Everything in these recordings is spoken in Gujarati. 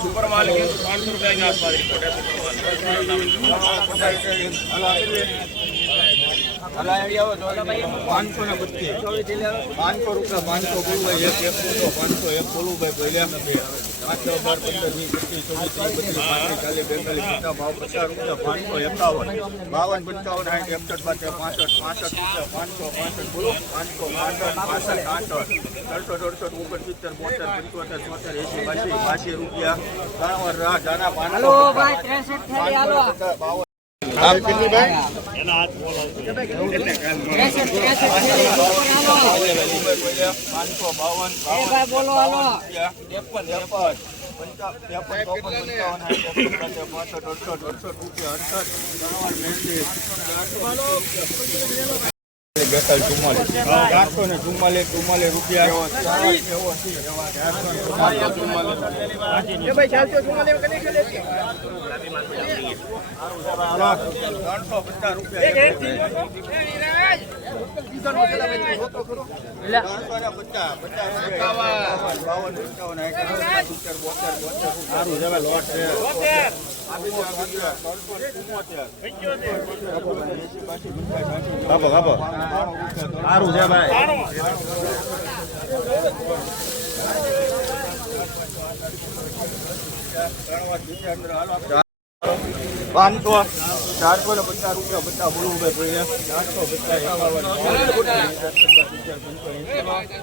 સુપર માલ પાંચસો રૂપિયાની આસપાસ રિપોર્ટ है પાંચસો ને પચીસ પાંચસો રૂપિયા પાંચસો બોલવું એક એક બોલો પાંચસો એક બોલવું ભાઈ પહેલા પાંચસો બાર પંદર વીસ પચીસ ચોવીસ ત્રીસ બત્રીસ ચાલીસ બેતાલીસ પચાસ ભાવ પચાસ રૂપિયા પાંચસો એકાવન. બાવન પંચાવન સાઠ એકસઠ બાસઠ પાસઠ પાસઠ રૂપિયા પાંચસો પાસઠ બોલો. પાંચસો પાસઠ પાસઠ આઠ ત્રણસો દોઢસો ઉપર સિત્તેર બોતેર પંચોતેર ચોતેર એસી બાસી બાસી રૂપિયા. ત્રણ રાહ જાના પાંચસો બાવન. પાંચસો બાવન ત્રેપન ત્રેપન રૂપિયા અડસઠ મહેંદી ચુમ્માલીસ ચારસો ને ચુમ્માલીસ ચુમ્માલીસ રૂપિયા ત્રણસો પચાસ રૂપિયા બાપો બાપો સારું છે ભાઈ. પાંચસો ચારસો ને પચાસ રૂપિયા બધા બોલવું ભાઈ ચારસો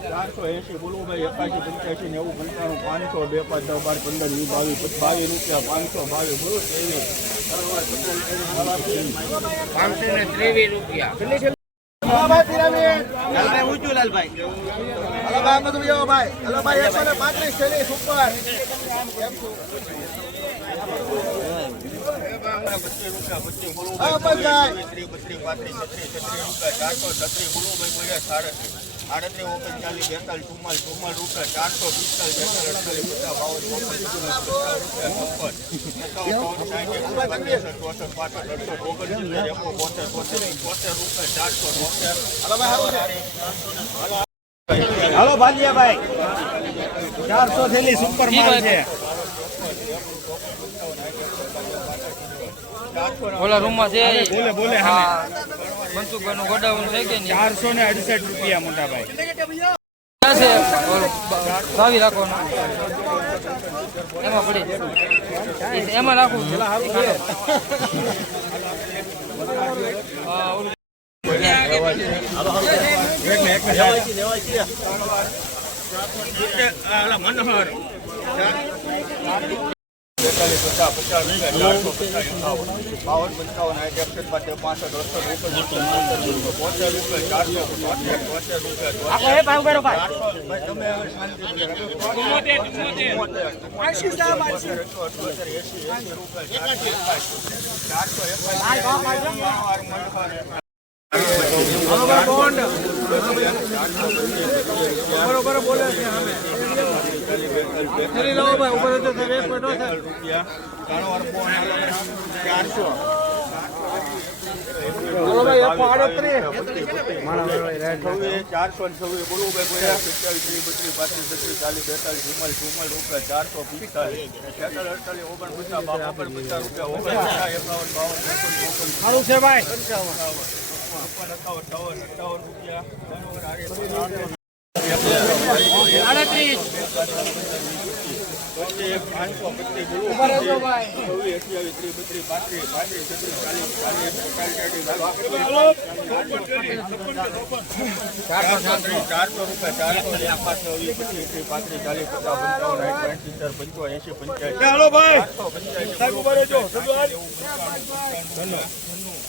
ચારસો એસી બોલવું ભાઈ એકાસી પંચ્યાસી નેવું પંચાણું પાંચસો બે પાંચ દસ બાર પંદર વીસ બાવીસ બાવીસ રૂપિયા પાંચસો બાવીસ બોલું ત્રેવીસ પાંચસો ને ત્રેવીસ રૂપિયા. આડત્રીસ ઓગણચાલીસ બેતાલીસ ચુમ્માલીસ ચુમ્માલીસ રૂપિયા ચારસો પિસ્તાલીસ બેતાલીસ અડતાલીસ પચાસ બાવન ચોપન પચાસ રૂપિયા એકાવન ચોસઠ પાસઠ અડસઠ ઓગણસિત્તેર એકો બોતેર બોતેર બોતેર રૂપિયા ચારસો બોતેર હાલો ભાલિયાભાઈ ચારસો થેલી સુપર માલ છે ઓલા રૂમમાં છે બોલે બોલે હા. મનસુખભાઈ નું ગોડાઉન છે કે ચારસો ને અડસઠ રૂપિયા મોટા ભાઈ. રાખવાનું. એમાં પડી. એમાં રાખવું હા, ઓલું મનોહર. બેતાલીસ પચાસ પચાસ રૂપિયા ચારસો પચાસ એકાવન બાવન પંચાવન સાઠ એકસઠ બાસઠ પાસઠ અડસઠ ઓગણસિત્તેર બોતેર રૂપિયા ચારસો બોતેર બોતેર રૂપિયા ચારસો ભાઈ તમે હવે શાંતિથી રાખો. ચુમ્મોતેર, ચુમ્મોતેર, બોતેર, અઠ્યોતેર, એંસી, એંસી રૂપિયા, ચારસો એકાસી, ચારસો એકાસી, મનોહર. બરોબર બોલે છે અમે ચારસો ચારસો ને છવ્વીસ બોલવું ભાઈ કોઈ સત્યાવીસ ત્રીસ બત્રીસ પાંત્રીસ છત્રીસ ચાલીસ બેતાલીસ ચુમ્માલીસ ચુમ્માલીસ રૂપિયા ચારસો પિસ્તાલીસ છેતાલીસ અડતાલીસ ઓગણપચાસ બાવન ઓગણપચાસ રૂપિયા ઓગણપચાસ એકાવન બાવન અઠાવન અઠાવન અઠાવન રૂપિયા પાંચસો પચીસ ચોવીસ અઠ્યાવીસ ત્રીસ બત્રીસ ચારસો રૂપિયા ચારસો ને પાંચસો વીસ પચીસ ત્રીસ પાંત્રીસ ચાલીસ પચાસ પંચાવન સાઠ સાઠ પંચાવન એંસી પંચાયત ચારસો પંચાયત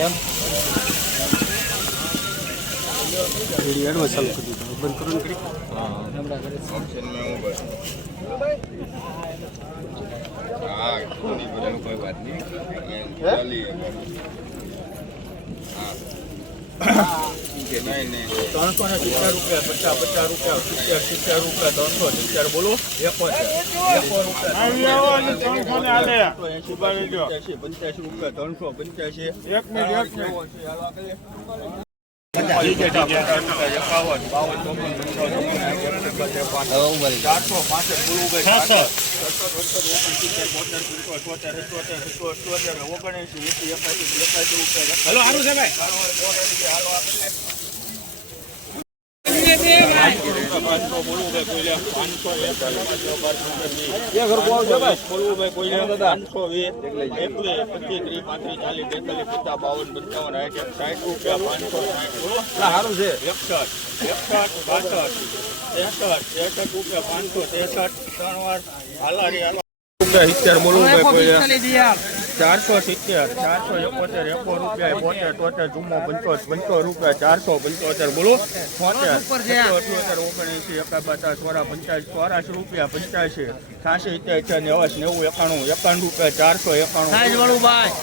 ને તેત્રીસ ત્રણ વાર ત્રીસ હાલો હા કોની બધાનું કોઈ વાત નહીં. ચાલી. કે નહીં ત્રણસો ને સિત્તેર રૂપિયા પચાસ પચાસ રૂપિયા સિત્તેર સિત્તેર રૂપિયા ત્રણસો સિત્તેર બોલો રૂપિયા પંચ્યાસી રૂપિયા ત્રણસો પંચ્યાસી. એક મિનિટ ચારસો પાંસઠ પૂરું એસી હલો સારું છે ભાઈ. પાંચસો બોલવું ભાઈ કોઈ પાંચસો બોલવું ભાઈ કોઈ પાંચસો વીસ એકવીસ પચીસ ત્રીસ પાંત્રીસ ચાલીસ બેતાલીસ બાવન પંચાવન સાઠ સાઠ રૂપિયા પાંચસો સારું છે એકસઠ એકસઠ બાસઠ ત્રેસઠ ત્રેસઠ રૂપિયા પાંચસો ત્રેસઠ ત્રણ વાર હાલારી હાલા રૂપિયા સિત્તેર બોલવું ભાઈ કોઈ ચારસો સિત્તેર, ચારસો એકોતેર, એકો રૂપિયા બોતેર તોતેર ચુમ્મો પંચોતેર પંચો રૂપિયા ચારસો પંચોતેર બોલો, છોતેર અઠ્યોતેર ઓગણએંસી એકા પચાસ સોળા પંચાસી ચોરાસી, રૂપિયા પંચ્યાસી છાસી સિત્તેર નેવાસ નેવું એકાણું એકાણું રૂપિયા ચારસો એકાણું વાળું ભાઈ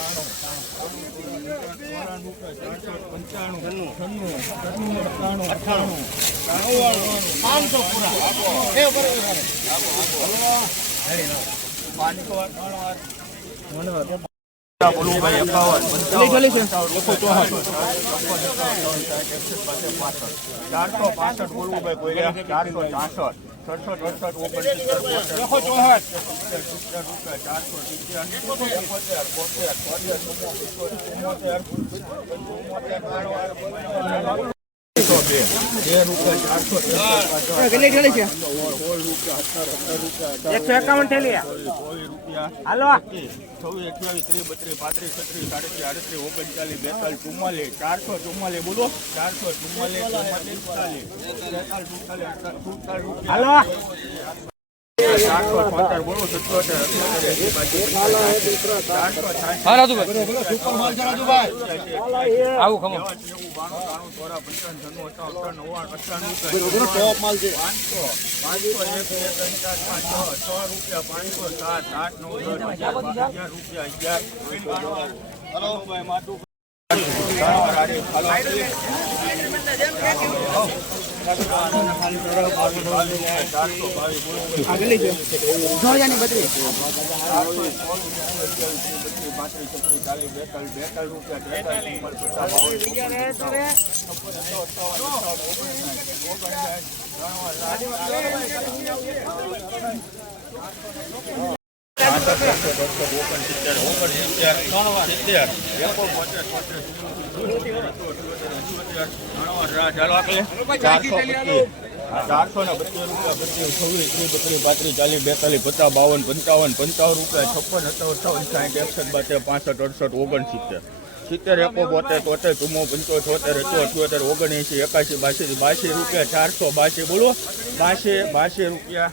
બોલું ભાઈ એકાવન ચારસો પાસઠ બોલવું ભાઈ કોઈ ચારસો ચાસઠ ઓગણસિત્તેર ચારસો સિત્તેર એકોતેર બોતેર તોતેર ચુમ્મોતેર ચુમ્મોતેર બે બે રૂપિયા ચારસો કેટલી થેલી છે એકસો એકાવન થેલી રૂપિયા હાલો છવ્વીસ બોલો ચારસો ચુમ્માલીસ ચુમ્માલીસ હા રાજુભાઈ. આવું ખમો. બે ત્રણ છ છ? રૂપિયા પાંચસો સાત આઠ નવ અગિયાર બાર, અગિયાર રૂપિયા અગિયાર. હલો ભાઈ માટું આગલી છે જોડિયાની બત્રીસ ચારસો ત્રીસ બત્રીસ પાંત્રીસ ચાલીસ બેતાલીસ પચાસ બાવન પંચાવન પંચાવન રૂપિયા છપ્પન સત્તાવન અઠાવન સાઠ એકસઠ બાતેર પાસઠ અડસઠ ઓગણસિત્તેર સિત્તેર એકો બોતેર તોતેર ચુમ્મો પંચો છોતેર અઠ્યો અઠ્યોતેર ઓગણએંસી એકાસી બાસી બાસી રૂપિયા ચારસો બાસી બોલો બાસી બાસી રૂપિયા